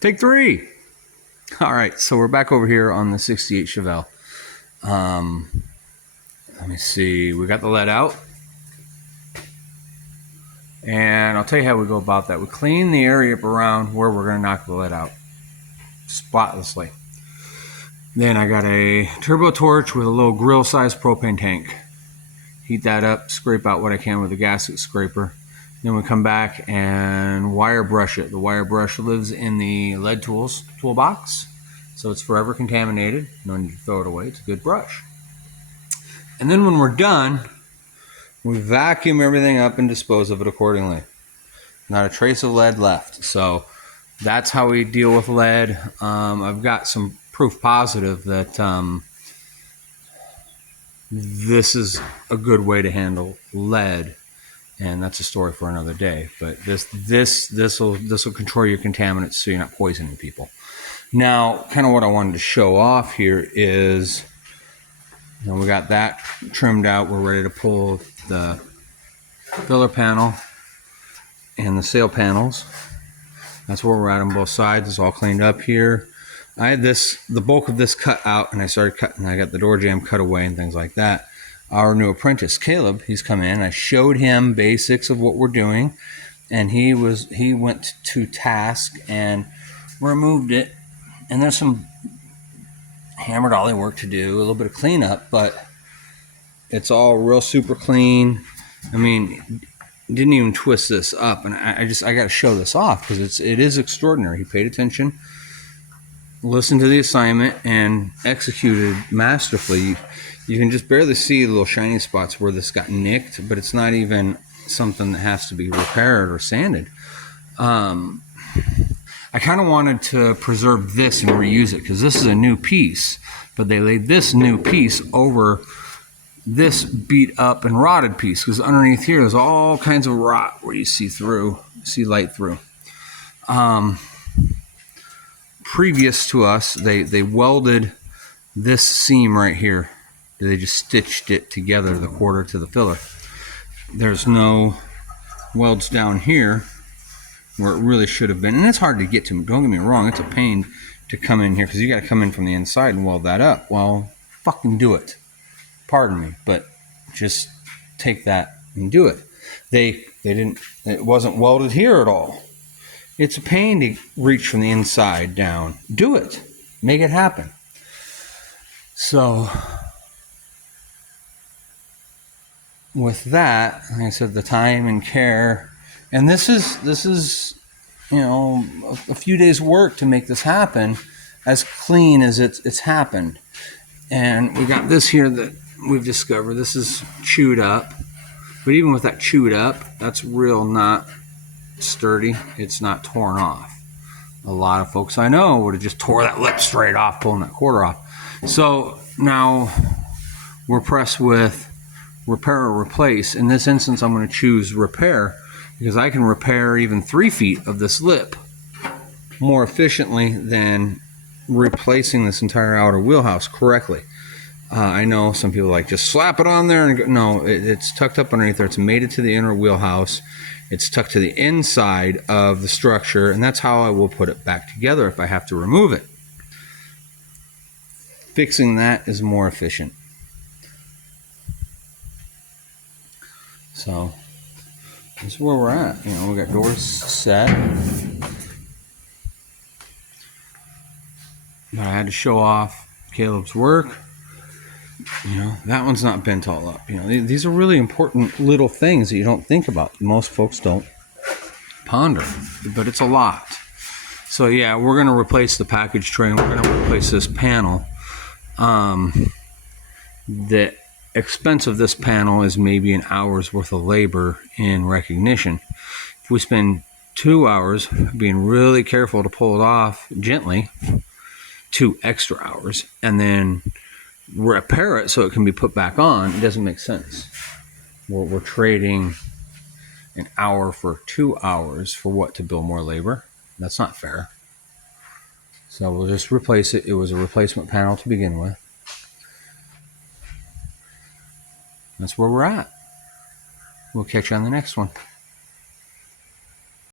Take three. All right, so we're back over here on the 68 Chevelle. Let me see. We got the lead out. And I'll tell you how we go about that. We clean the area up around where we're going to knock the lead out spotlessly. Then I got a turbo torch with a little grill-sized propane tank. Heat that up, scrape out what I can with a gasket scraper. Then we come back and wire brush it. The wire brush lives in the lead tools toolbox, so it's forever contaminated. No need to throw it away. It's a good brush. And then when we're done, we vacuum everything up and dispose of it accordingly. Not a trace of lead left. So that's how we deal with lead. I've got some proof positive that this is a good way to handle lead, and that's a story for another day. But this will control your contaminants so you're not poisoning people. Now, kind of what I wanted to show off here is, we got that trimmed out. We're ready to pull the filler panel and the sail panels. That's where we're at on both sides. It's all cleaned up here. I had the bulk of this cut out, and I started cutting. I got the door jamb cut away and things like that. Our new apprentice, Caleb, he's come in. I showed him basics of what we're doing, and he went to task and removed it. And there's some hammer dolly work to do, a little bit of cleanup, but it's all real super clean. I mean, didn't even twist this up, and I got to show this off because it is extraordinary. He paid attention, listened to the assignment, and executed masterfully. You can just barely see the little shiny spots where this got nicked, but it's not even something that has to be repaired or sanded. I kind of wanted to preserve this and reuse it because this is a new piece, but they laid this new piece over this beat up and rotted piece because underneath here is all kinds of rot where you see light through. Previous to us, they welded this seam right here. They just stitched it together, the quarter to the filler. There's no welds down here where it really should have been, and it's hard to get to. Don't get me wrong, it's a pain to come in here because you got to come in from the inside and weld that up. Well, fucking do it. Pardon me, but just take that and do it. They didn't. It wasn't welded here at all. It's a pain to reach from the inside down. Do it. Make it happen. So with that, like I said, the time and care. And this is a few days work to make this happen as clean as it's happened. And we got this here that we've discovered. This is chewed up, but even with that chewed up, that's real not sturdy. It's not torn off. A lot of folks I know would have just tore that lip straight off pulling that quarter off. So now we're pressed with repair or replace. In this instance, I'm going to choose repair because I can repair even 3 feet of this lip more efficiently than replacing this entire outer wheelhouse correctly. I know some people like just slap it on there and go. No, it's tucked up underneath there. It's mated to the inner wheelhouse. It's tucked to the inside of the structure, and that's how I will put it back together if I have to remove it. Fixing that is more efficient. So this is where we're at. We got doors set. But I had to show off Caleb's work. That one's not bent all up. These are really important little things that you don't think about. Most folks don't ponder, but it's a lot. So yeah, we're going to replace the package tray and we're going to replace this panel. The expense of this panel is maybe an hour's worth of labor in recognition. If we spend 2 hours being really careful to pull it off gently, 2 extra hours, and then repair it so it can be put back on, it doesn't make sense. We're trading an hour for 2 hours for what, to bill more labor? That's not fair. So we'll just replace it. It was a replacement panel to begin with. That's where we're at. We'll catch you on the next one.